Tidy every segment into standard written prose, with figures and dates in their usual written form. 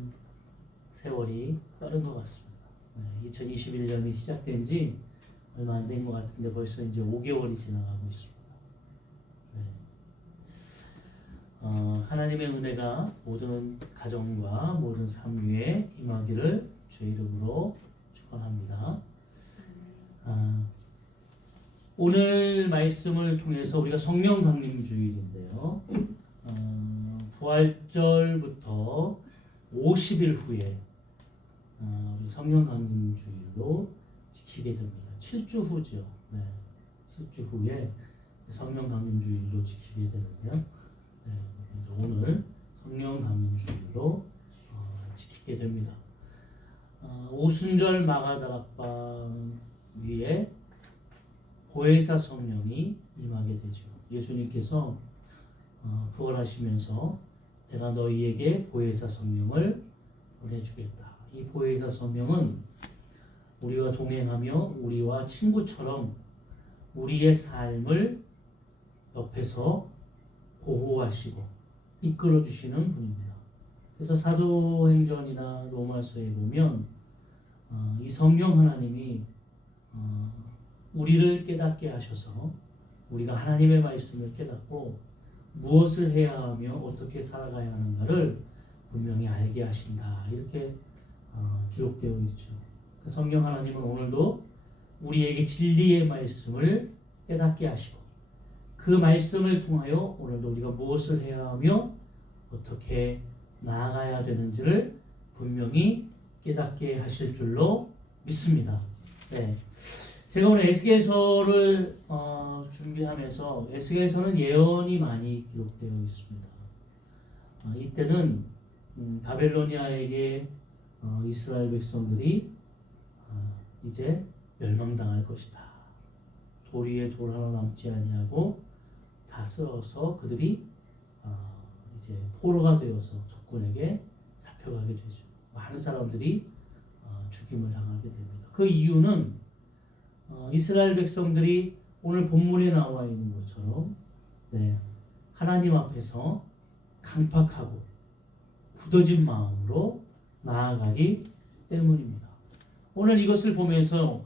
참 세월이 빠른 것 같습니다. 2021년이 시작된 지 얼마 안 된 것 같은데 벌써 이제 5개월이 지나가고 있습니다. 하나님의 은혜가 모든 가정과 모든 삶 위에 임하기를 주의 이름으로 축원합니다. 오늘 말씀을 통해서 우리가 성령 강림 주일인데요. 부활절부터 50일 후에 우리 성령 강림 주일로 지키게 됩니다. 7주 후죠. 7주 후에 성령 강림 주일로 지키게 되는데요. 오늘 성령 강림 주일로 지키게 됩니다. 오순절 마가다락방 위에 보혜사 성령이 임하게 되죠. 예수님께서 부활하시면서 내가 너희에게 보혜사 성령을 보내주겠다. 이 보혜사 성령은 우리와 동행하며 우리와 친구처럼 우리의 삶을 옆에서 보호하시고 이끌어주시는 분입니다. 그래서 사도행전이나 로마서에 보면 이 성령 하나님이 우리를 깨닫게 하셔서 우리가 하나님의 말씀을 깨닫고 무엇을 해야 하며 어떻게 살아가야 하는가를 분명히 알게 하신다. 이렇게 기록되어 있죠. 성령 하나님은 오늘도 우리에게 진리의 말씀을 깨닫게 하시고 그 말씀을 통하여 오늘도 우리가 무엇을 해야 하며 어떻게 나아가야 되는지를 분명히 깨닫게 하실 줄로 믿습니다. 제가 오늘 에스겔서를 준비하면서 에스겔서는 예언이 많이 기록되어 있습니다. 이때는 바벨로니아에게 이스라엘 백성들이 이제 멸망당할 것이다. 돌 위에 돌 하나 남지 아니하고 다 쓰어서 그들이 이제 포로가 되어서 적군에게 잡혀가게 되죠. 많은 사람들이 죽임을 당하게 됩니다. 그 이유는 이스라엘 백성들이 오늘 본문에 나와 있는 것처럼 하나님 앞에서 강팍하고 굳어진 마음으로 나아가기 때문입니다. 오늘 이것을 보면서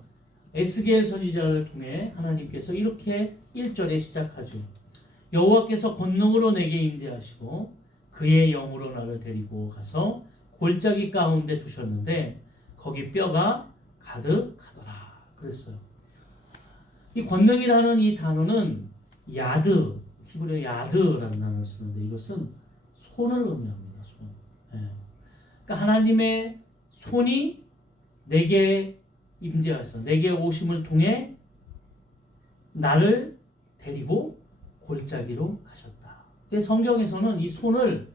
에스겔 선지자를 통해 하나님께서 이렇게 1절에 시작하죠. 여호와께서 권능으로 내게 임재하시고 그의 영으로 나를 데리고 가서 골짜기 가운데 두셨는데 거기 뼈가 가득하더라 그랬어요. 이 권능이라는 이 단어는 야드, 히브리어 야드라는 단어를 쓰는데 이것은 손을 의미합니다. 손. 그러니까 하나님의 손이 내게 임재하셔서 내게 오심을 통해 나를 데리고 골짜기로 가셨다. 성경에서는 이 손을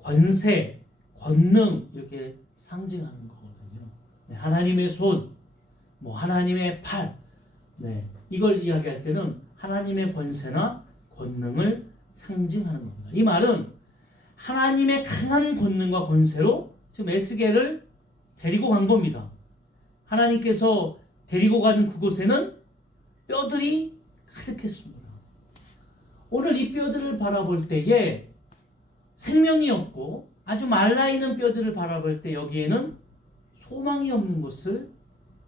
권세, 권능 이렇게 상징하는 거거든요. 하나님의 손, 하나님의 팔, 이걸 이야기할 때는 하나님의 권세나 권능을 상징하는 겁니다. 이 말은 하나님의 강한 권능과 권세로 지금 에스겔을 데리고 간 겁니다. 하나님께서 데리고 간 그곳에는 뼈들이 가득했습니다. 오늘 이 뼈들을 바라볼 때에 생명이 없고 아주 말라있는 뼈들을 바라볼 때 여기에는 소망이 없는 것을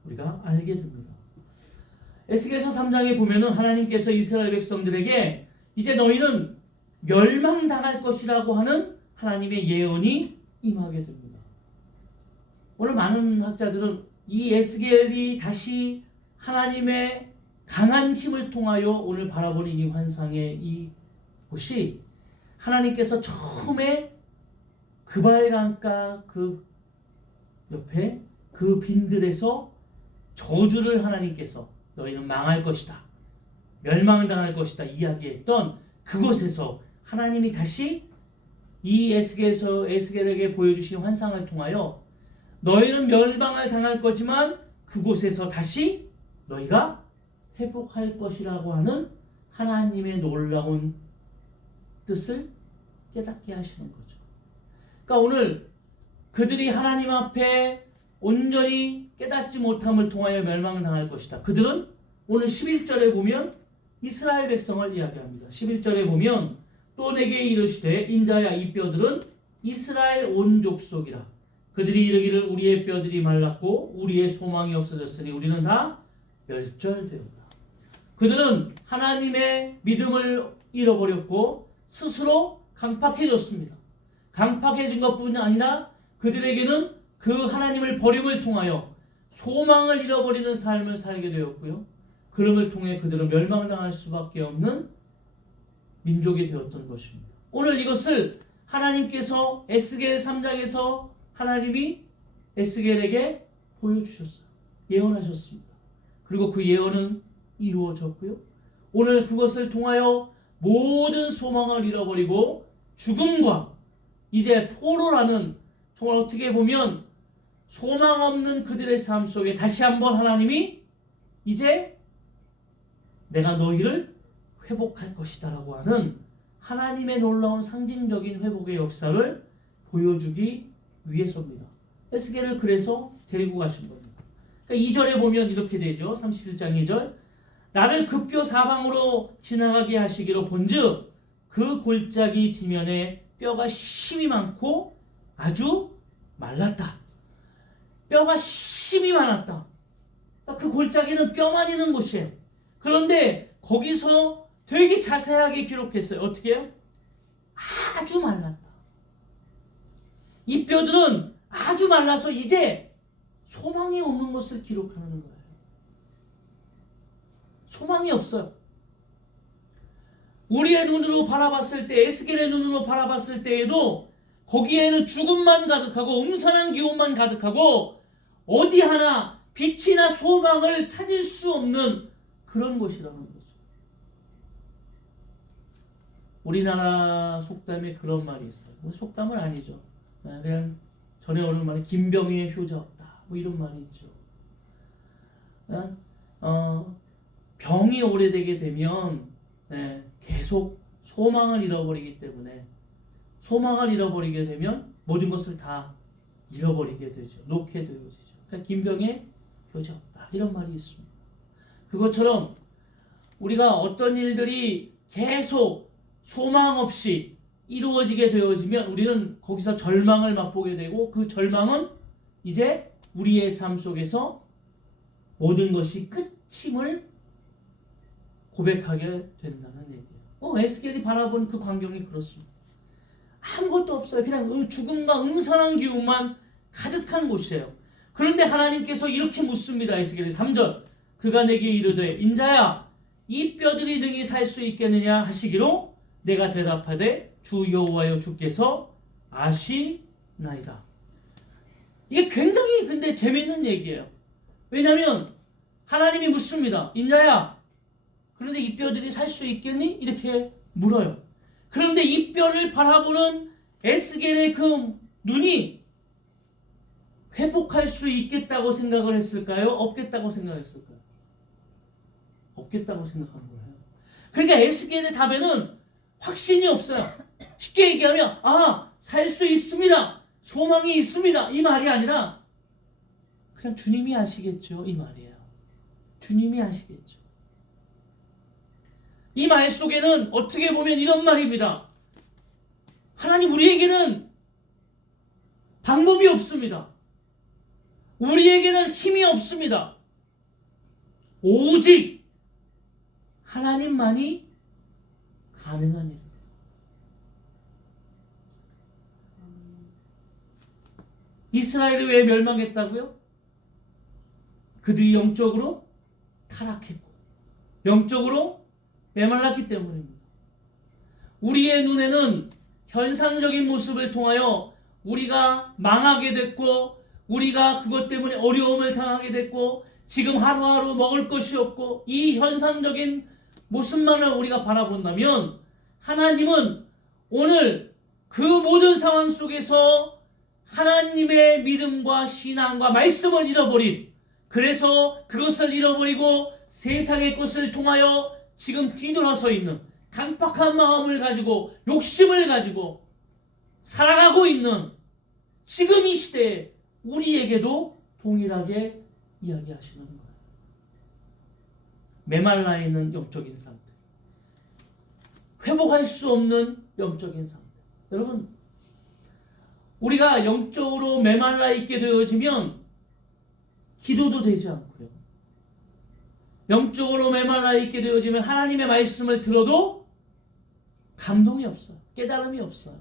우리가 알게 됩니다. 에스겔서 3장에 보면은 하나님께서 이스라엘 백성들에게 이제 너희는 멸망당할 것이라고 하는 하나님의 예언이 임하게 됩니다. 오늘 많은 학자들은 이 에스겔이 다시 하나님의 강한 힘을 통하여 오늘 바라보는 이 환상의 이 곳이 하나님께서 처음에 그발강가 그 옆에 그 빈들에서 저주를 하나님께서 너희는 망할 것이다. 멸망을 당할 것이다. 이야기했던 그곳에서 하나님이 다시 이 에스겔에게 보여주신 환상을 통하여 너희는 멸망을 당할 거지만 그곳에서 다시 너희가 회복할 것이라고 하는 하나님의 놀라운 뜻을 깨닫게 하시는 거죠. 그러니까 오늘 그들이 하나님 앞에 온전히 깨닫지 못함을 통하여 멸망을 당할 것이다. 그들은 오늘 11절에 보면 이스라엘 백성을 이야기합니다. 11절에 보면 또 내게 이르시되 인자야 이 뼈들은 이스라엘 온 족속이라. 그들이 이르기를 우리의 뼈들이 말랐고 우리의 소망이 없어졌으니 우리는 다 멸절되었다. 그들은 하나님의 믿음을 잃어버렸고 스스로 강팍해졌습니다. 강팍해진 것뿐이 아니라 그들에게는 그 하나님을 버림을 통하여 소망을 잃어버리는 삶을 살게 되었고요. 그름을 통해 그들은 멸망당할 수밖에 없는 민족이 되었던 것입니다. 오늘 이것을 하나님께서 에스겔 3장에서 하나님이 에스겔에게 보여주셨어요. 예언하셨습니다. 그리고 그 예언은 이루어졌고요. 오늘 그것을 통하여 모든 소망을 잃어버리고 죽음과 이제 포로라는, 정말 어떻게 보면 소망 없는 그들의 삶 속에 다시 한번 하나님이 이제 내가 너희를 회복할 것이다 라고 하는 하나님의 놀라운 상징적인 회복의 역사를 보여주기 위해서입니다. 에스겔을 그래서 데리고 가신 겁니다. 그러니까 2절에 보면 이렇게 되죠. 31장 2절. 나를 그 뼈 사방으로 지나가게 하시기로 본즉 그 골짜기 지면에 뼈가 심이 많고 아주 말랐다. 뼈가 심이 많았다. 그 골짜기는 뼈만 있는 곳이에요. 그런데 거기서 되게 자세하게 기록했어요. 어떻게 해요? 아주 말랐다. 이 뼈들은 아주 말라서 이제 소망이 없는 것을 기록하는 거예요. 소망이 없어요. 우리의 눈으로 바라봤을 때, 에스겔의 눈으로 바라봤을 때에도 거기에는 죽음만 가득하고 음산한 기운만 가득하고 어디 하나 빛이나 소망을 찾을 수 없는 그런 곳이라는 거죠. 우리나라 속담에 그런 말이 있어요. 속담은 아니죠. 그냥 전에 오는 말이 김병희의 효자 없다. 뭐 이런 말이 있죠. 병이 오래되게 되면 계속 소망을 잃어버리기 때문에 소망을 잃어버리게 되면 모든 것을 다 잃어버리게 되죠. 놓게 되어지죠. 그러니까 김병의 효자 없다. 이런 말이 있습니다. 그것처럼 우리가 어떤 일들이 계속 소망 없이 이루어지게 되어지면 우리는 거기서 절망을 맛보게 되고 그 절망은 이제 우리의 삶 속에서 모든 것이 끝임을 고백하게 된다는 얘기예요. 에스겔이 바라본 그 광경이 그렇습니다. 아무것도 없어요. 그냥 죽음과 음산한 기운만 가득한 곳이에요. 그런데 하나님께서 이렇게 묻습니다. 에스겔의 3절. 그가 내게 이르되 인자야 이 뼈들이 능히 살 수 있겠느냐 하시기로 내가 대답하되 주 여호와여 주께서 아시나이다. 이게 굉장히 근데 재밌는 얘기예요. 왜냐하면 하나님이 묻습니다. 인자야 그런데 이 뼈들이 살 수 있겠니? 이렇게 물어요. 그런데 이 뼈를 바라보는 에스겔의 그 눈이 회복할 수 있겠다고 생각을 했을까요? 없겠다고 생각했을까요? 없겠다고 생각한 거예요. 그러니까 에스겔의 답에는 확신이 없어요. 쉽게 얘기하면 살 수 있습니다. 소망이 있습니다. 이 말이 아니라 그냥 주님이 아시겠죠. 이 말이에요. 주님이 아시겠죠. 이 말 속에는 어떻게 보면 이런 말입니다. 하나님 우리에게는 방법이 없습니다. 우리에게는 힘이 없습니다. 오직 하나님만이 가능한 일입니다. 이스라엘이 왜 멸망했다고요? 그들이 영적으로 타락했고 영적으로 메말랐기 때문입니다. 우리의 눈에는 현상적인 모습을 통하여 우리가 망하게 됐고 우리가 그것 때문에 어려움을 당하게 됐고 지금 하루하루 먹을 것이 없고 이 현상적인 모습만을 우리가 바라본다면 하나님은 오늘 그 모든 상황 속에서 하나님의 믿음과 신앙과 말씀을 잃어버린 그래서 그것을 잃어버리고 세상의 것을 통하여 지금 뒤돌아서 있는 강팍한 마음을 가지고 욕심을 가지고 살아가고 있는 지금 이 시대에 우리에게도 동일하게 이야기하시는 거예요. 메말라 있는 영적인 상태, 회복할 수 없는 영적인 상태. 여러분 우리가 영적으로 메말라 있게 되어지면 기도도 되지 않고요. 영적으로 메말라 있게 되어지면 하나님의 말씀을 들어도 감동이 없어요. 깨달음이 없어요.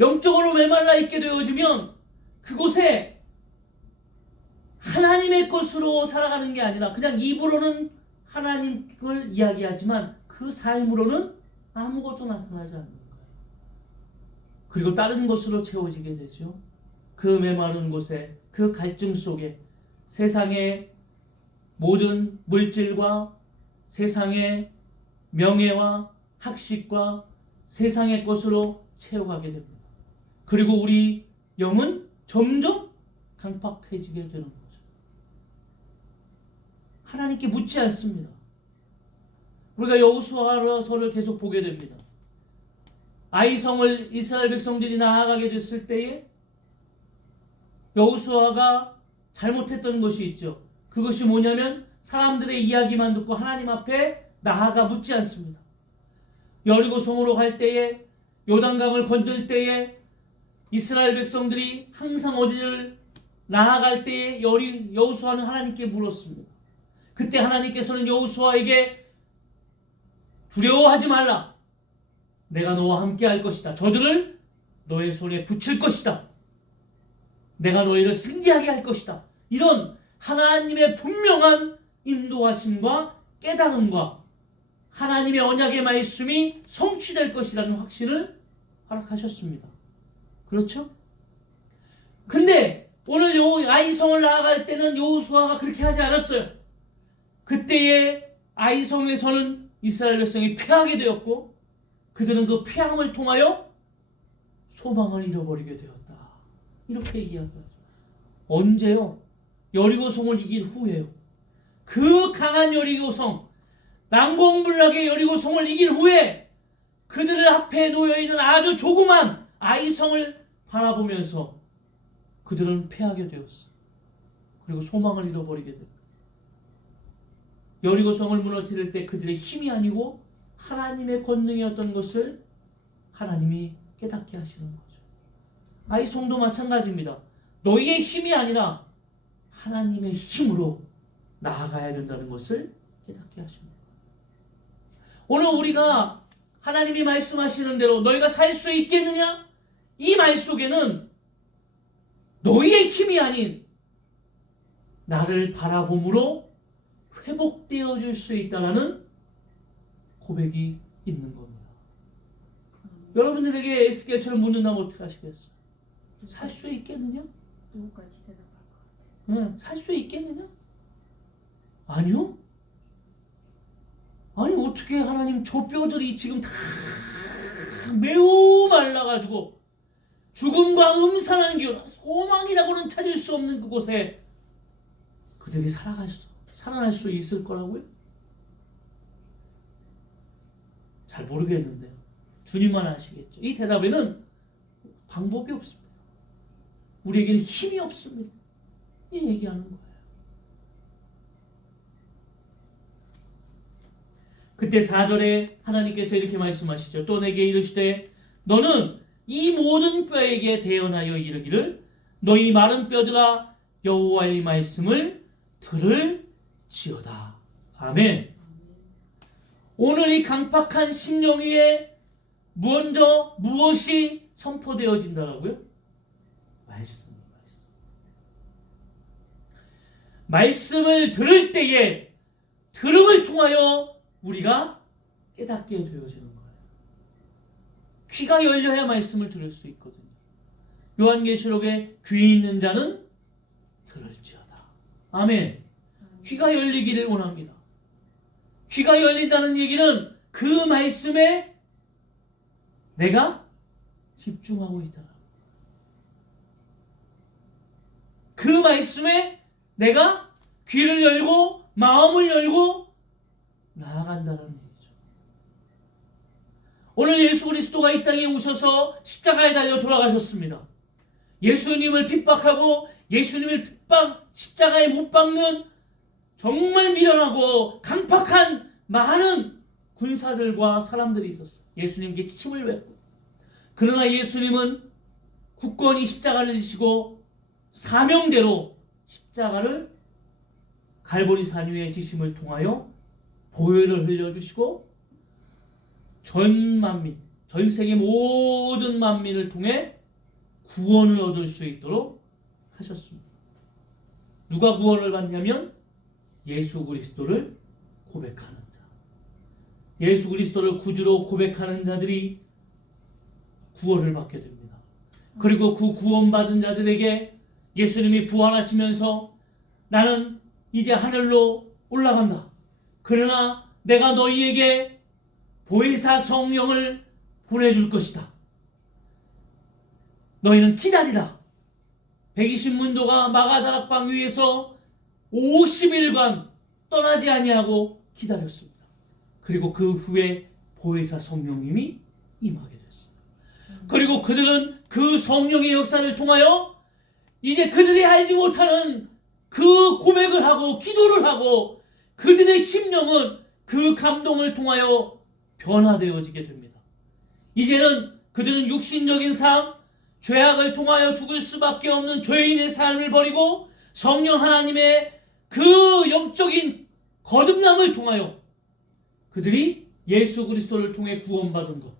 영적으로 메말라 있게 되어지면 그곳에 하나님의 것으로 살아가는 게 아니라 그냥 입으로는 하나님을 이야기하지만 그 삶으로는 아무것도 나타나지 않는 거예요. 그리고 다른 것으로 채워지게 되죠. 그 메마른 곳에, 그 갈증 속에 세상의 모든 물질과 세상의 명예와 학식과 세상의 것으로 채워가게 됩니다. 그리고 우리 영은 점점 강팍해지게 되는 거죠. 하나님께 묻지 않습니다. 우리가 여호수아서를 계속 보게 됩니다. 아이성을 이스라엘 백성들이 나아가게 됐을 때에 여호수아가 잘못했던 것이 있죠. 그것이 뭐냐면 사람들의 이야기만 듣고 하나님 앞에 나아가 묻지 않습니다. 여리고성으로 갈 때에 요단강을 건널 때에 이스라엘 백성들이 항상 어디를 나아갈 때에 여호수아는 하나님께 물었습니다. 그때 하나님께서는 여호수아에게 두려워하지 말라. 내가 너와 함께 할 것이다. 저들을 너의 손에 붙일 것이다. 내가 너희를 승리하게 할 것이다. 이런 하나님의 분명한 인도하심과 깨달음과 하나님의 언약의 말씀이 성취될 것이라는 확신을 허락하셨습니다. 그렇죠? 근데 오늘 아이성을 나아갈 때는 여호수아가 그렇게 하지 않았어요. 그때의 아이성에서는 이스라엘 백성이 패하게 되었고 그들은 그 패함을 통하여 소망을 잃어버리게 되었다. 이렇게 이야기하죠. 언제요? 여리고성을 이긴 후에요. 그 강한 여리고성, 난공불락의 여리고성을 이긴 후에 그들 앞에 놓여있는 아주 조그만 아이성을 바라보면서 그들은 패하게 되었어요. 그리고 소망을 잃어버리게 됩니다. 여리고성을 무너뜨릴 때 그들의 힘이 아니고 하나님의 권능이었던 것을 하나님이 깨닫게 하시는 거죠. 아이성도 마찬가지입니다. 너희의 힘이 아니라 하나님의 힘으로 나아가야 된다는 것을 깨닫게 하십니다. 오늘 우리가 하나님이 말씀하시는 대로 너희가 살 수 있겠느냐? 이 말 속에는 너희의 힘이 아닌 나를 바라봄으로 회복되어 줄 수 있다는 고백이 있는 겁니다. 여러분들에게 에스겔처럼 묻는다면 어떻게 하시겠어요? 살 수 있겠느냐? 누구까지 대답할 것 같아요. 살 수 있겠느냐? 아니요. 아니 어떻게 하나님 저 뼈들이 지금 다 매우 말라가지고 죽음과 음산한 기운, 소망이라고는 찾을 수 없는 그곳에 그들이 살아날 수 있을 거라고요? 잘 모르겠는데요. 주님만 아시겠죠. 이 대답에는 방법이 없습니다. 우리에게는 힘이 없습니다. 이 얘기하는 거예요. 그때 4절에 하나님께서 이렇게 말씀하시죠. 또 내게 이르시되 너는 이 모든 뼈에게 대언하여 이르기를 너희 마른 뼈들아 여호와의 말씀을 들을지어다. 아멘. 오늘 이 강팍한 심령 위에 먼저 무엇이 선포되어진다라고요? 말씀을 들을 때에 들음을 통하여 우리가 깨닫게 되어지는 거예요. 귀가 열려야 말씀을 들을 수 있거든요. 요한계시록에 귀 있는 자는 들을지어다. 아멘. 귀가 열리기를 원합니다. 귀가 열린다는 얘기는 그 말씀에 내가 집중하고 있다. 그 말씀에 내가 귀를 열고 마음을 열고 나아간다는 얘기죠. 오늘 예수 그리스도가 이 땅에 오셔서 십자가에 달려 돌아가셨습니다. 예수님을 핍박하고 예수님을 십자가에 못 박는 정말 미련하고 강팍한 많은 군사들과 사람들이 있었어요. 예수님께 침을 뱉고, 그러나 예수님은 굳건히 십자가를 지시고 사명대로 십자가를 갈보리 산 위에 지심을 통하여 보혈을 흘려주시고 전 만민, 전 세계 모든 만민을 통해 구원을 얻을 수 있도록 하셨습니다. 누가 구원을 받냐면 예수 그리스도를 고백하는 자, 예수 그리스도를 구주로 고백하는 자들이 구원을 받게 됩니다. 그리고 그 구원받은 자들에게 예수님이 부활하시면서 나는 이제 하늘로 올라간다. 그러나 내가 너희에게 보혜사 성령을 보내줄 것이다. 너희는 기다리라. 120문도가 마가다락방 위에서 50일간 떠나지 아니하고 기다렸습니다. 그리고 그 후에 보혜사 성령님이 임하게 됐습니다. 그리고 그들은 그 성령의 역사를 통하여 이제 그들이 알지 못하는 그 고백을 하고 기도를 하고 그들의 심령은 그 감동을 통하여 변화되어지게 됩니다. 이제는 그들은 육신적인 삶, 죄악을 통하여 죽을 수밖에 없는 죄인의 삶을 버리고 성령 하나님의 그 영적인 거듭남을 통하여 그들이 예수 그리스도를 통해 구원받은 것,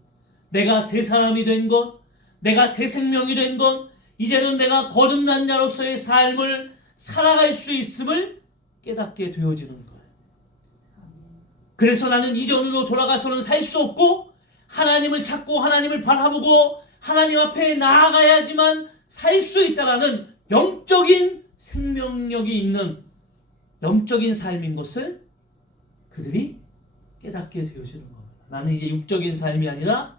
내가 새 사람이 된 것, 내가 새 생명이 된 것, 이제는 내가 거듭난 자로서의 삶을 살아갈 수 있음을 깨닫게 되어지는 거예요. 그래서 나는 이전으로 돌아가서는 살 수 없고 하나님을 찾고 하나님을 바라보고 하나님 앞에 나아가야지만 살 수 있다라는 영적인 생명력이 있는 영적인 삶인 것을 그들이 깨닫게 되어지는 겁니다. 나는 이제 육적인 삶이 아니라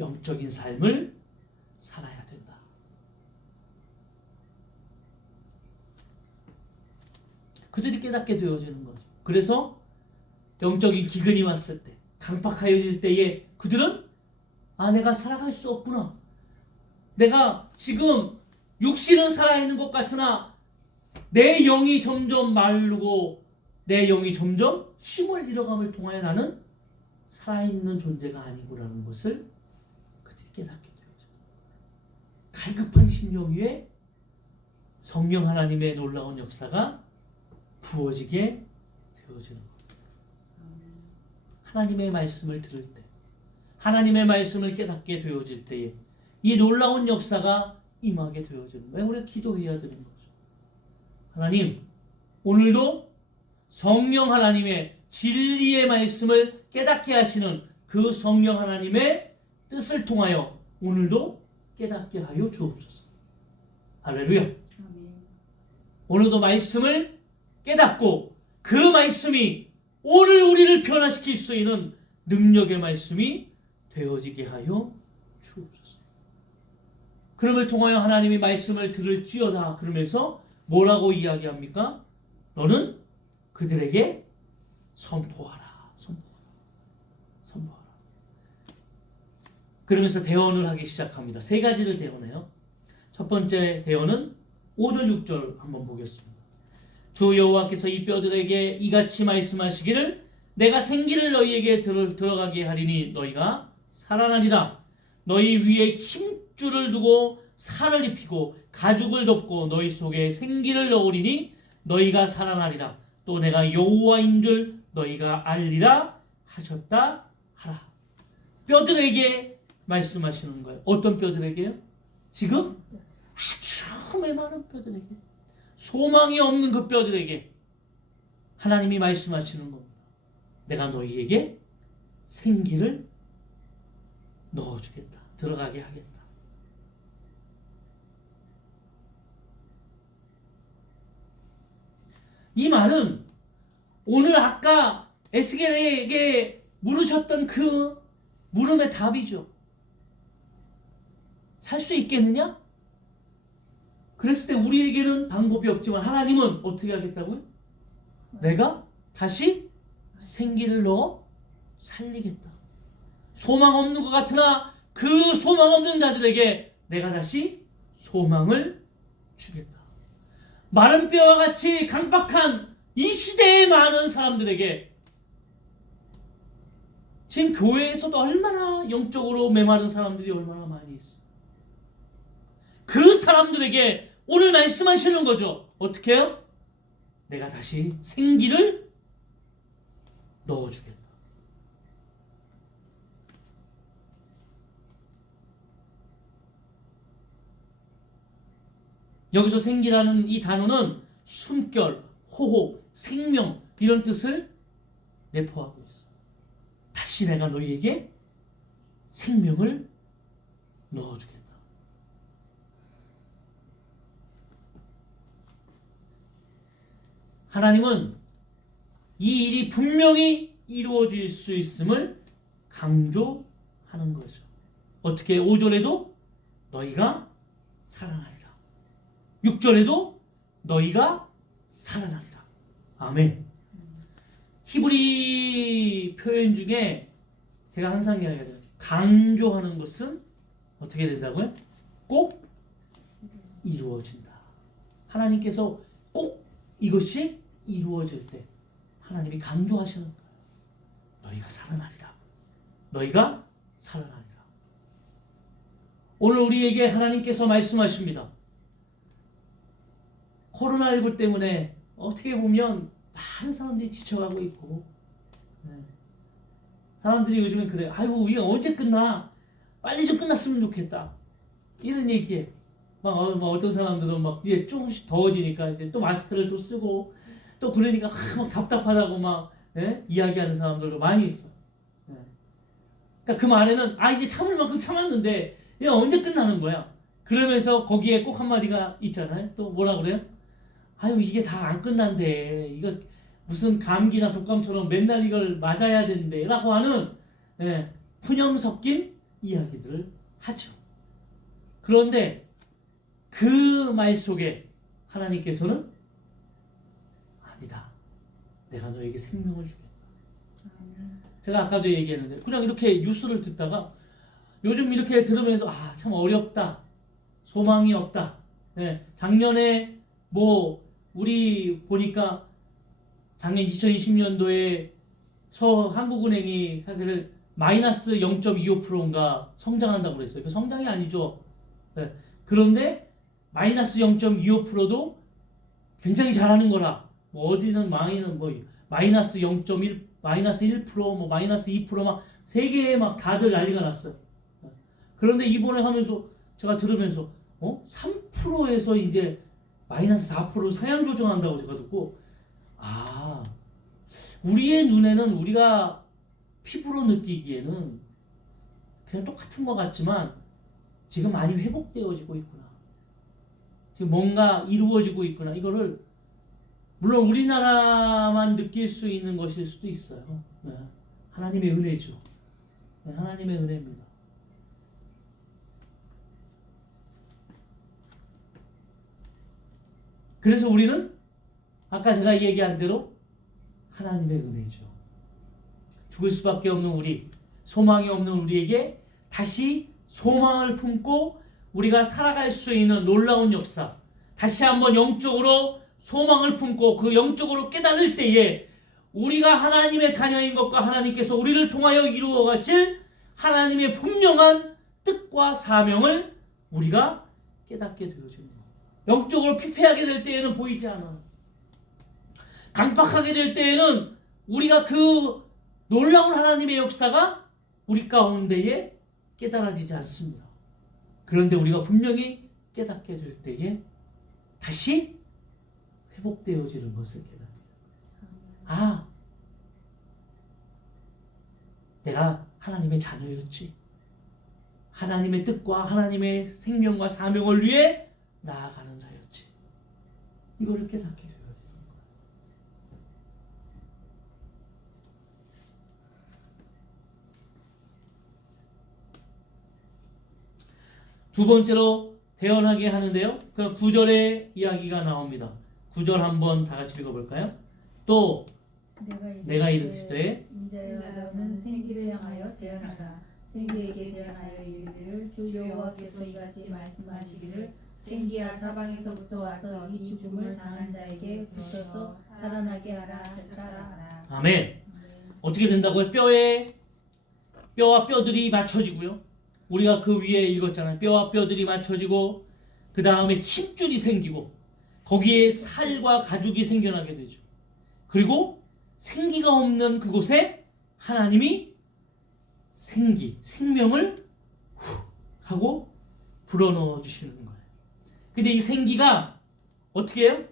영적인 삶을 살아야 된다. 그들이 깨닫게 되어지는 거죠. 그래서 영적인 기근이 왔을 때, 강팍하여질 때에 그들은 내가 살아갈 수 없구나. 내가 지금 육신은 살아있는 것 같으나 내 영이 점점 마르고 내 영이 점점 힘을 잃어감을 통하여 나는 살아있는 존재가 아니고라는 것을 그들이 깨닫게 되죠. 갈급한 심령 위에 성령 하나님의 놀라운 역사가 부어지게 되어지는 겁니다. 하나님의 말씀을 들을 때, 하나님의 말씀을 깨닫게 되어질 때에 이 놀라운 역사가 임하게 되어지는 거예요. 우리가 기도해야 되는 거죠. 하나님, 오늘도 성령 하나님의 진리의 말씀을 깨닫게 하시는 그 성령 하나님의 뜻을 통하여 오늘도 깨닫게 하여 주옵소서. 할렐루야. 오늘도 말씀을 깨닫고 그 말씀이 오늘 우리를 변화시킬 수 있는 능력의 말씀이 되어지게 하여 주옵소서. 그럼을 통하여 하나님이 말씀을 들을지어다 그러면서 뭐라고 이야기합니까? 너는 그들에게 선포하라. 선포하라. 그러면서 대언을 하기 시작합니다. 세 가지를 대언해요. 첫 번째 대언은 5절 6절 한번 보겠습니다. 주 여호와께서 이 뼈들에게 이같이 말씀하시기를 내가 생기를 너희에게 들어가게 하리니 너희가 살아나리라. 너희 위에 힘줄을 두고 살을 입히고 가죽을 덮고 너희 속에 생기를 넣으리니 너희가 살아나리라. 또 내가 여호와인 줄 너희가 알리라 하셨다 하라. 뼈들에게 말씀하시는 거예요. 어떤 뼈들에게요? 지금 아주 메마른 뼈들에게, 소망이 없는 그 뼈들에게 하나님이 말씀하시는 겁니다. 내가 너희에게 생기를 넣어주겠다. 들어가게 하겠다. 이 말은 오늘 아까 에스겔에게 물으셨던 그 물음의 답이죠. 살 수 있겠느냐? 그랬을 때 우리에게는 방법이 없지만 하나님은 어떻게 하겠다고요? 내가 다시 생기를 넣어 살리겠다. 소망 없는 것 같으나 그 소망 없는 자들에게 내가 다시 소망을 주겠다. 마른 뼈와 같이 강박한 이 시대의 많은 사람들에게 지금 교회에서도 얼마나 영적으로 메마른 사람들이 얼마나 많이 있어요. 그 사람들에게 오늘 말씀하시는 거죠. 어떻게 해요? 내가 다시 생기를 넣어주겠다. 여기서 생기라는 이 단어는 숨결, 호흡, 생명 이런 뜻을 내포하고 있어. 다시 내가 너희에게 생명을 넣어주겠다. 하나님은 이 일이 분명히 이루어질 수 있음을 강조하는 거죠. 어떻게 5절에도 너희가 살아나리라. 6절에도 너희가 살아나리라. 아멘. 히브리 표현 중에 제가 항상 이야기하죠. 강조하는 것은 어떻게 된다고요? 꼭 이루어진다. 하나님께서 꼭 이것이 이루어질 때 하나님이 강조하시는 거예요. 너희가 살아나리라. 너희가 살아나리라. 오늘 우리에게 하나님께서 말씀하십니다. 코로나19 때문에 어떻게 보면 많은 사람들이 지쳐가고 있고, 사람들이 요즘에 그래. 아이고 이게 언제 끝나? 빨리 좀 끝났으면 좋겠다. 이런 얘기에 막 어떤 사람들은 막 이제 조금씩 더워지니까 이제 또 마스크를 또 쓰고 또 그러니까 막 답답하다고 막 이야기하는 사람들도 많이 있어. 그러니까 그 말에는 이제 참을 만큼 참았는데 이게 언제 끝나는 거야? 그러면서 거기에 꼭 한마디가 있잖아요. 또 뭐라 그래요? 아유 이게 다 안 끝난대. 이거 무슨 감기나 독감처럼 맨날 이걸 맞아야 된대 라고 하는 푸념 섞인 이야기들을 하죠. 그런데 그 말 속에 하나님께서는 아니다. 내가 너에게 생명을 주겠다. 제가 아까도 얘기했는데 그냥 이렇게 뉴스를 듣다가 요즘 이렇게 들으면서 참 어렵다. 소망이 없다. 작년에 우리 보니까 작년 2020년도에 한국은행이 하기를 마이너스 0.25%인가 성장한다고 그랬어요. 그 성장이 아니죠. 그런데 마이너스 0.25%도 굉장히 잘하는 거라. 어디는 마이너스 0.1, 마이너스 1%, 마이너스 2% 막 세계에 막 다들 난리가 났어요. 그런데 이번에 하면서 제가 들으면서 3%에서 이제 마이너스 4% 상향 조정한다고 제가 듣고 우리의 눈에는 우리가 피부로 느끼기에는 그냥 똑같은 것 같지만 지금 많이 회복되어지고 있구나. 지금 뭔가 이루어지고 있구나. 이거를 물론 우리나라만 느낄 수 있는 것일 수도 있어요. 하나님의 은혜죠. 하나님의 은혜입니다. 그래서 우리는 아까 제가 얘기한 대로 하나님의 은혜죠. 죽을 수밖에 없는 우리, 소망이 없는 우리에게 다시 소망을 품고 우리가 살아갈 수 있는 놀라운 역사, 다시 한번 영적으로 소망을 품고 그 영적으로 깨달을 때에 우리가 하나님의 자녀인 것과 하나님께서 우리를 통하여 이루어 가실 하나님의 분명한 뜻과 사명을 우리가 깨닫게 되어집니다. 영적으로 피폐하게 될 때에는 보이지 않아. 강팍하게 될 때에는 우리가 그 놀라운 하나님의 역사가 우리 가운데에 깨달아지지 않습니다. 그런데 우리가 분명히 깨닫게 될 때에 다시 회복되어지는 것을 깨닫게. 내가 하나님의 자녀였지. 하나님의 뜻과 하나님의 생명과 사명을 위해 나아가는 자였지. 이거를 깨닫게 돼요. 두 번째로 대언하게 하는데요. 그 9절의 이야기가 나옵니다. 9절 한번 다 같이 읽어볼까요? 또 내가 이르시되 인자여 너는 생기를 향하여 대언하라. 생기에게 대언하여 이르기를 주 여호와께서 이같이 말씀하시기를 생기야 사방에서부터 와서 이 죽음을 당한 자에게 붙어서 살아나게 하라 하라. 아멘. 어떻게 된다고요? 뼈에 뼈와 뼈들이 맞춰지고요. 우리가 그 위에 읽었잖아요. 뼈와 뼈들이 맞춰지고 그 다음에 힘줄이 생기고 거기에 살과 가죽이 생겨나게 되죠. 그리고 생기가 없는 그곳에 하나님이 생명을 후 하고 불어넣어 주시는 거예요. 근데 이 생기가 어떻게 해요?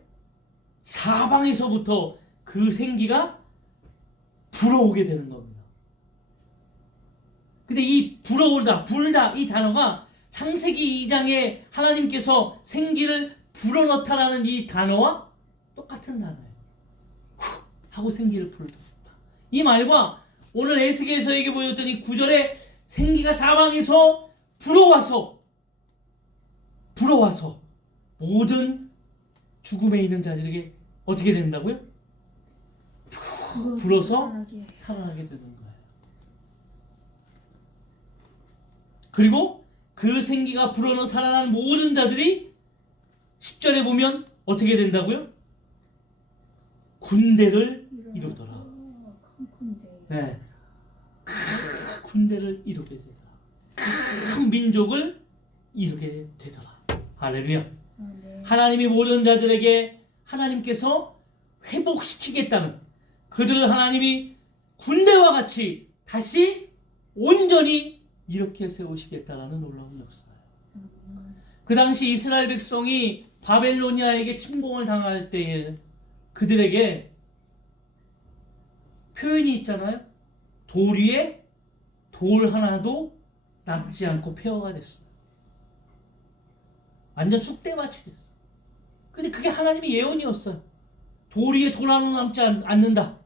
사방에서부터 그 생기가 불어오게 되는 겁니다. 근데 이 불어오다, 불다 이 단어가 창세기 2장에 하나님께서 생기를 불어넣다라는 이 단어와 똑같은 단어예요. 후 하고 생기를 불어넣다. 이 말과 오늘 에스겔서에게 보였던 이 9절에 생기가 사방에서 불어와서 모든 죽음에 있는 자들에게 어떻게 된다고요? 불어서 살아나게 되는 거예요. 그리고 그 생기가 불어넣어 살아난 모든 자들이 10절에 보면 어떻게 된다고요? 군대를 이루더라. 네. 큰 군대를 이루게 되더라. 큰 민족을 이루게 되더라. 할렐루야. 하나님이 모든 자들에게 하나님께서 회복시키겠다는 그들을 하나님이 군대와 같이 다시 온전히 이렇게 세우시겠다라는 놀라운 역사예요. 그 당시 이스라엘 백성이 바벨로니아에게 침공을 당할 때에 그들에게 표현이 있잖아요. 돌 위에 돌 하나도 남지 않고 폐허가 됐어요. 완전 쑥대밭이 됐어요. 근데 그게 하나님의 예언이었어요. 돌 위에 돌 하나 남지 않는다.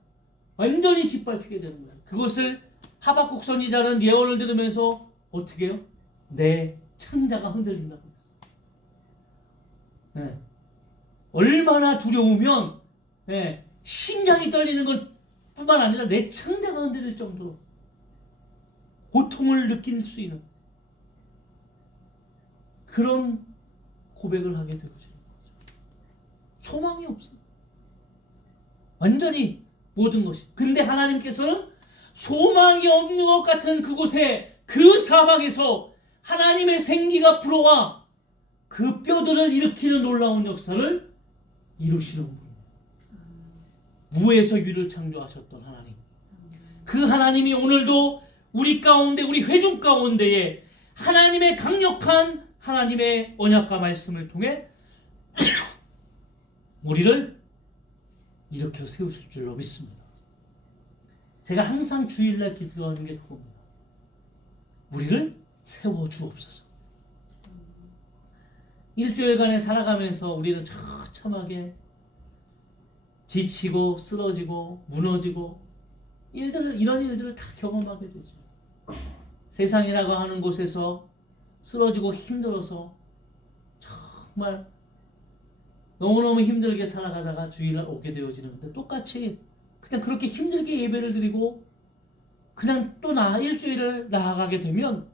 완전히 짓밟히게 되는 거예요. 그것을 하박국 선지자는 예언을 들으면서 어떻게 해요? 내 창자가 흔들린다고 했어요. 네. 얼마나 두려우면 심장이 떨리는 것 뿐만 아니라 내 창자가 흔들릴 정도로 고통을 느낄 수 있는 그런 고백을 하게 되고 거죠. 소망이 없어요. 완전히 모든 것이. 근데 하나님께서는 소망이 없는 것 같은 그곳에 그 사방에서 하나님의 생기가 불어와 그 뼈들을 일으키는 놀라운 역사를 이루시는 분. 무에서 유를 창조하셨던 하나님. 그 하나님이 오늘도 우리 가운데, 우리 회중 가운데에 하나님의 강력한 하나님의 언약과 말씀을 통해 우리를 일으켜 세우실 줄로 믿습니다. 제가 항상 주일날 기도하는 게 그겁니다. 우리를 세워주옵소서. 일주일간에 살아가면서 우리는 처참하게 지치고 쓰러지고 무너지고 이런 일들을 다 경험하게 되죠. 세상이라고 하는 곳에서 쓰러지고 힘들어서 정말 너무너무 힘들게 살아가다가 주일날 오게 되어지는데 똑같이 그냥 그렇게 힘들게 예배를 드리고 그냥 또 일주일을 나아가게 되면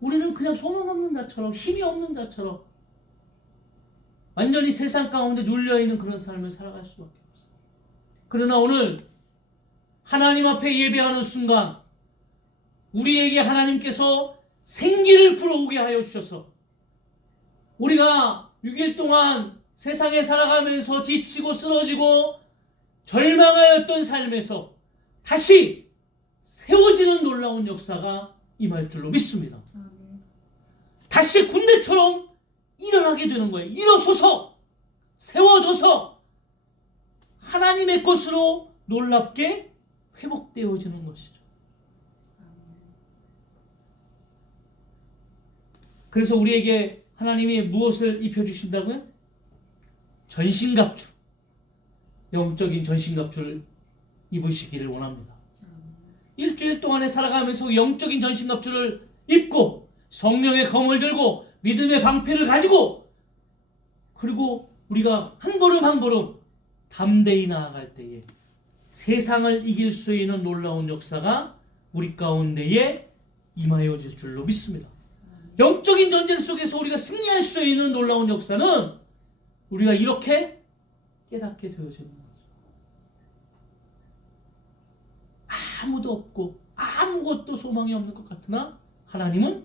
우리는 그냥 소망 없는 자처럼 힘이 없는 자처럼 완전히 세상 가운데 눌려있는 그런 삶을 살아갈 수밖에 없어요. 그러나 오늘 하나님 앞에 예배하는 순간 우리에게 하나님께서 생기를 불어오게 하여 주셔서 우리가 6일 동안 세상에 살아가면서 지치고 쓰러지고 절망하였던 삶에서 다시 세워지는 놀라운 역사가 임할 줄로 믿습니다. 다시 군대처럼 일어나게 되는 거예요. 일어서서 세워져서 하나님의 것으로 놀랍게 회복되어지는 것이죠. 그래서 우리에게 하나님이 무엇을 입혀주신다고요? 전신갑주, 영적인 전신갑주를 입으시기를 원합니다. 일주일 동안에 살아가면서 영적인 전신갑주를 입고 성령의 검을 들고 믿음의 방패를 가지고 그리고 우리가 한 걸음 한 걸음 담대히 나아갈 때에 세상을 이길 수 있는 놀라운 역사가 우리 가운데에 임하여질 줄로 믿습니다. 영적인 전쟁 속에서 우리가 승리할 수 있는 놀라운 역사는 우리가 이렇게 깨닫게 되어지는 거죠. 아무도 없고 아무것도 소망이 없는 것 같으나 하나님은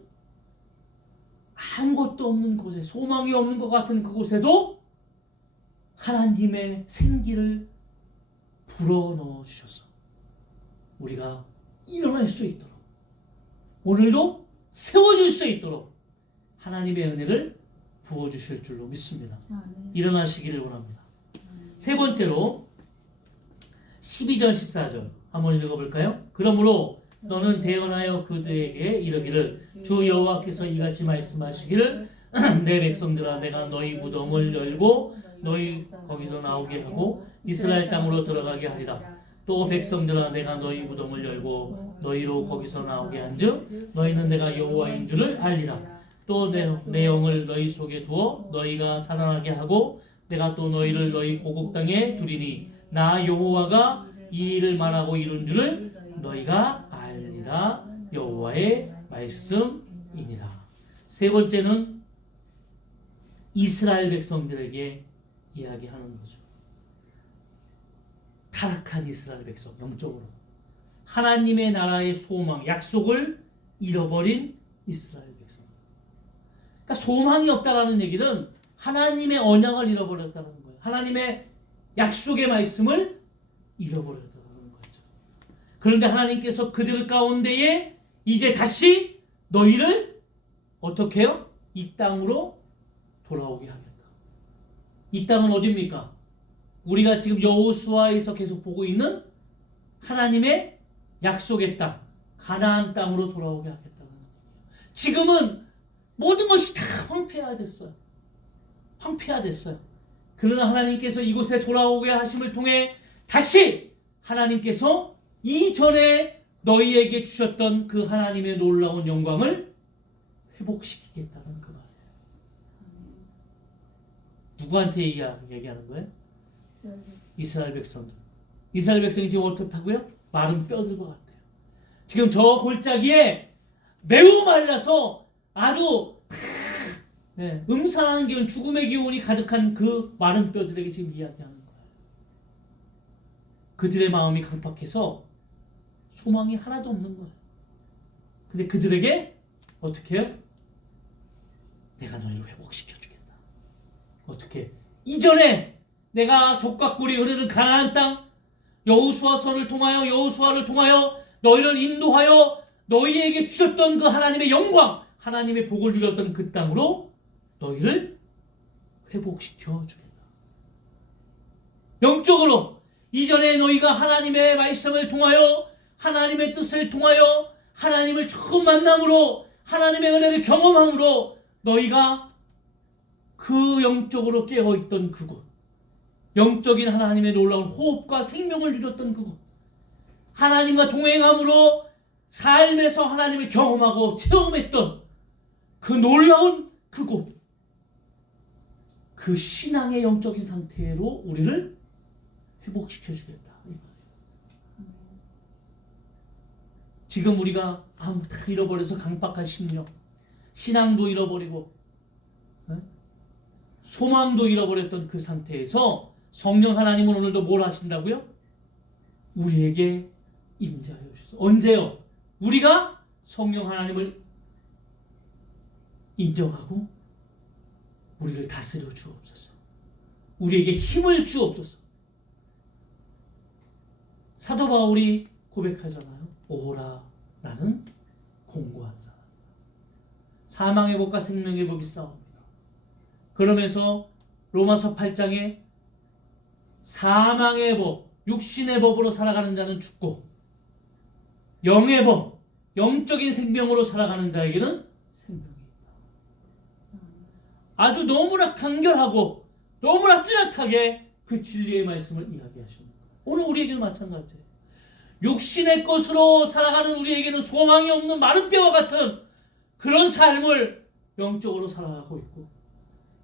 아무것도 없는 곳에, 소망이 없는 것 같은 그곳에도 하나님의 생기를 불어넣어 주셔서 우리가 일어날 수 있도록, 오늘도 세워질 수 있도록 하나님의 은혜를 부어주실 줄로 믿습니다. 일어나시기를 원합니다. 세 번째로 12절 14절 한번 읽어볼까요? 그러므로 너는 대언하여 그들에게 이르기를 주 여호와께서 이같이 말씀하시기를 내 백성들아 내가 너희 무덤을 열고 너희 거기서 나오게 하고 이스라엘 땅으로 들어가게 하리라. 또 백성들아 내가 너희 무덤을 열고 너희로 거기서 나오게 한즉 너희는 내가 여호와인 줄을 알리라. 또 내 영을 너희 속에 두어 너희가 살아나게 하고 내가 또 너희를 너희 고국 땅에 두리니 나 여호와가 이 일을 말하고 이룬 줄을 너희가 알리라. 여호와의 말씀이니라. 세 번째는 이스라엘 백성들에게 이야기하는 거죠. 타락한 이스라엘 백성, 영적으로 하나님의 나라의 소망, 약속을 잃어버린 이스라엘 백성. 그러니까 소망이 없다라는 얘기는 하나님의 언약을 잃어버렸다는 거예요. 하나님의 약속의 말씀을 잃어버렸다는 거죠. 그런데 하나님께서 그들 가운데에 이제 다시 너희를 어떻게 해요? 이 땅으로 돌아오게 하겠다. 이 땅은 어디입니까? 우리가 지금 여호수아에서 계속 보고 있는 하나님의 약속의 땅, 가나안 땅으로 돌아오게 하겠다는 거예요. 지금은 모든 것이 다 황폐화됐어요. 황폐화됐어요. 그러나 하나님께서 이곳에 돌아오게 하심을 통해 다시 하나님께서 이전에 너희에게 주셨던 그 하나님의 놀라운 영광을 회복시키겠다는 그 말이에요. 누구한테 얘기하는 거예요? 이스라엘 백성들. 이스라엘 백성이 지금 어떻다고요? 마른 뼈들과 같아요. 지금 저 골짜기에 매우 말라서 아주 음산한 기운, 죽음의 기운이 가득한 그 마른 뼈들에게 지금 이야기하는 거예요. 그들의 마음이 강팍해서 소망이 하나도 없는 거예요. 근데 그들에게 어떻게 해요? 내가 너희를 회복시켜주겠다. 어떻게? 이전에 내가 족과 꿀이 흐르는 가나안 땅, 여호수아를 통하여 너희를 인도하여 너희에게 주셨던 그 하나님의 영광, 하나님의 복을 누렸던 그 땅으로 너희를 회복시켜 주겠다. 영적으로 이전에 너희가 하나님의 말씀을 통하여 하나님의 뜻을 통하여 하나님을 처음 만남으로 하나님의 은혜를 경험함으로 너희가 그 영적으로 깨어있던 그곳, 영적인 하나님의 놀라운 호흡과 생명을 누렸던 그곳, 하나님과 동행함으로 삶에서 하나님을 경험하고 체험했던 그 놀라운 그곳, 그 신앙의 영적인 상태로 우리를 회복시켜 주겠다. 지금 우리가 다 잃어버려서 강박한 심령, 신앙도 잃어버리고 소망도 잃어버렸던 그 상태에서 성령 하나님은 오늘도 뭘 하신다고요? 우리에게 임재하여 주셔서. 언제요? 우리가 성령 하나님을 인정하고 우리를 다스려 주옵소서. 우리에게 힘을 주옵소서. 사도 바울이 고백하잖아요. 오라, 나는 공고한 사람. 사망의 법과 생명의 법이 싸웁니다. 그러면서 로마서 8장에 사망의 법, 육신의 법으로 살아가는 자는 죽고 영의 법, 영적인 생명으로 살아가는 자에게는 생명이 있다. 아주 너무나 간결하고 너무나 뚜렷하게 그 진리의 말씀을 이야기하십니다. 오늘 우리에게는 마찬가지예요. 육신의 것으로 살아가는 우리에게는 소망이 없는 마른 뼈와 같은 그런 삶을 영적으로 살아가고 있고,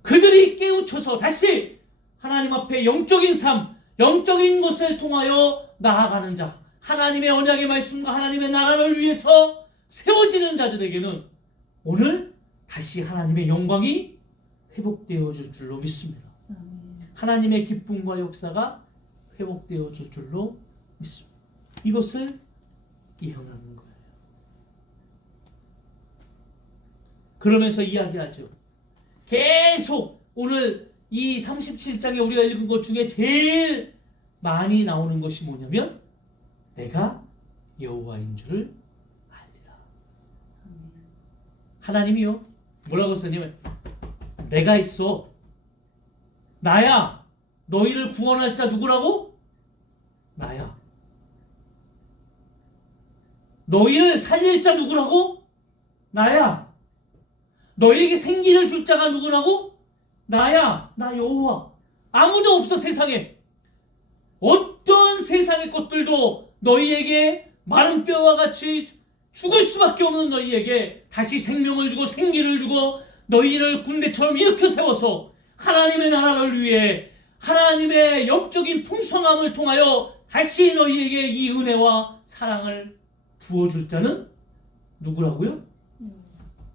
그들이 깨우쳐서 다시 하나님 앞에 영적인 삶, 영적인 것을 통하여 나아가는 자, 하나님의 언약의 말씀과 하나님의 나라를 위해서 세워지는 자들에게는 오늘 다시 하나님의 영광이 회복되어질 줄로 믿습니다. 하나님의 기쁨과 역사가 회복되어질 줄로 믿습니다. 이것을 예언하는 거예요. 그러면서 이야기하죠. 계속 오늘 이 37장에 우리가 읽은 것 중에 제일 많이 나오는 것이 뭐냐면 내가 여호와인 줄을 알리라. 하나님이요 뭐라고 썼냐면 내가 있어. 나야. 너희를 구원할 자 누구라고? 나야. 너희를 살릴 자 누구라고? 나야. 너희에게 생기를 줄 자가 누구라고? 나야. 나 여호와. 아무도 없어 세상에. 어떤 세상의 것들도 너희에게 마른 뼈와 같이 죽을 수밖에 없는 너희에게 다시 생명을 주고 생기를 주고 너희를 군대처럼 일으켜 세워서 하나님의 나라를 위해 하나님의 영적인 풍성함을 통하여 다시 너희에게 이 은혜와 사랑을 부어줄 자는 누구라고요?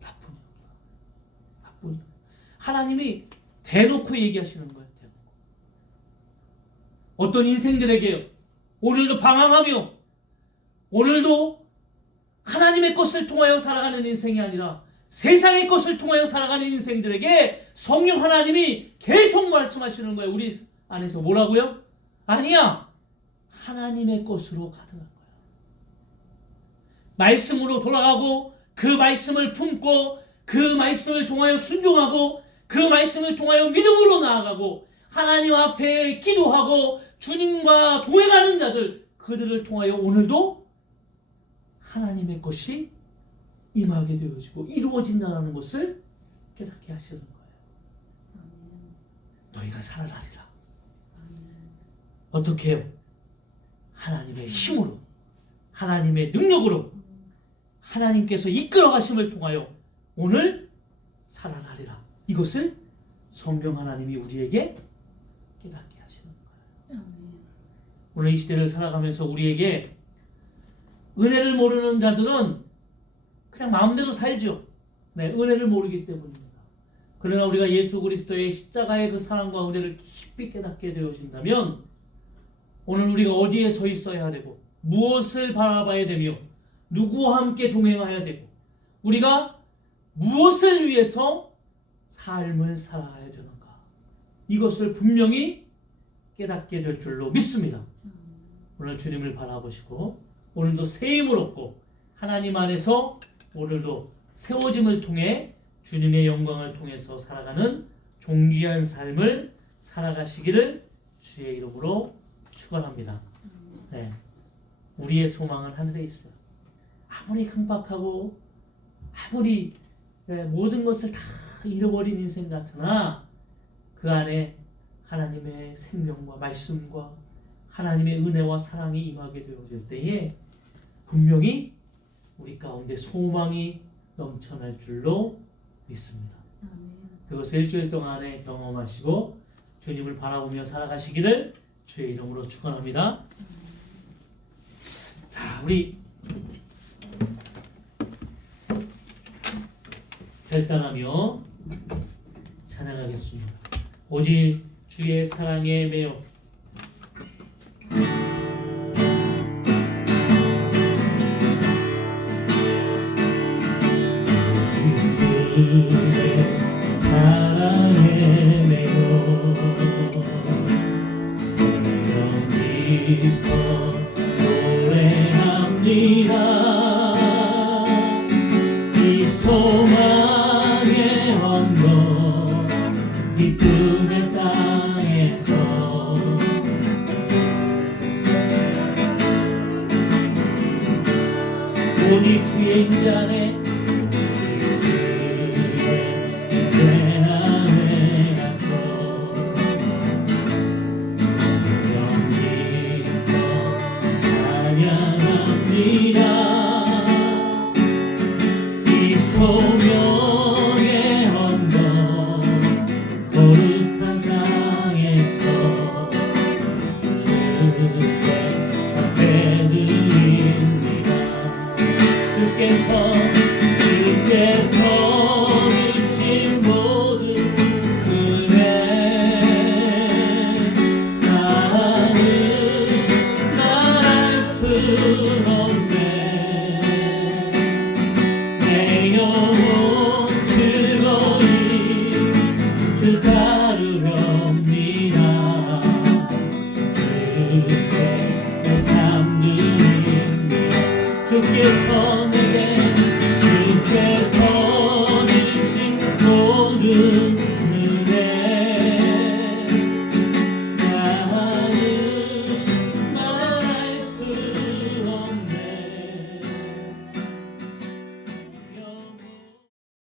나뿐이요. 하나님이 대놓고 얘기하시는 거예요. 대놓고. 어떤 인생들에게요. 오늘도 방황하며 오늘도 하나님의 것을 통하여 살아가는 인생이 아니라 세상의 것을 통하여 살아가는 인생들에게 성령 하나님이 계속 말씀하시는 거예요. 우리 안에서 뭐라고요? 아니야. 하나님의 것으로 가는 거예요. 말씀으로 돌아가고 그 말씀을 품고 그 말씀을 통하여 순종하고 그 말씀을 통하여 믿음으로 나아가고 하나님 앞에 기도하고 주님과 동행하는 자들 그들을 통하여 오늘도 하나님의 것이 임하게 되어지고 이루어진다는 것을 깨닫게 하시는 거예요. 너희가 살아나리라. 어떻게 해요? 하나님의 힘으로 하나님의 능력으로 하나님께서 이끌어 가심을 통하여 오늘 살아나리라. 이것을 성령 하나님이 우리에게 깨닫게 하시는 거예요. 오늘 이 시대를 살아가면서 우리에게 은혜를 모르는 자들은 그냥 마음대로 살죠. 네, 은혜를 모르기 때문입니다. 그러나 우리가 예수 그리스도의 십자가의 그 사랑과 은혜를 깊이 깨닫게 되어진다면 오늘 우리가 어디에 서 있어야 되고 무엇을 바라봐야 되며 누구와 함께 동행해야 되고 우리가 무엇을 위해서 삶을 살아가야 되는가 이것을 분명히 깨닫게 될 줄로 믿습니다. 오늘 주님을 바라보시고 오늘도 새 힘을 얻고 하나님 안에서 오늘도 세워짐을 통해 주님의 영광을 통해서 살아가는 존귀한 삶을 살아가시기를 주의 이름으로 축원합니다. 네, 우리의 소망은 하늘에 있어요. 아무리 강박하고 아무리 모든 것을 다 잃어버린 인생 같으나 그 안에 하나님의 생명과 말씀과 하나님의 은혜와 사랑이 임하게 되어질 때에 분명히 우리 가운데 소망이 넘쳐날 줄로 믿습니다. 그것을 일주일 동안에 경험하시고 주님을 바라보며 살아가시기를 주의 이름으로 축원합니다. 자, 우리 결단하며 찬양하겠습니다. 오직 주의 사랑에 매여 주의 사랑에 매여 영기서 노래합니다. 이 소망의 언덕 기쁨의 땅에서 오직 주의 인자네 찬양합니다. 이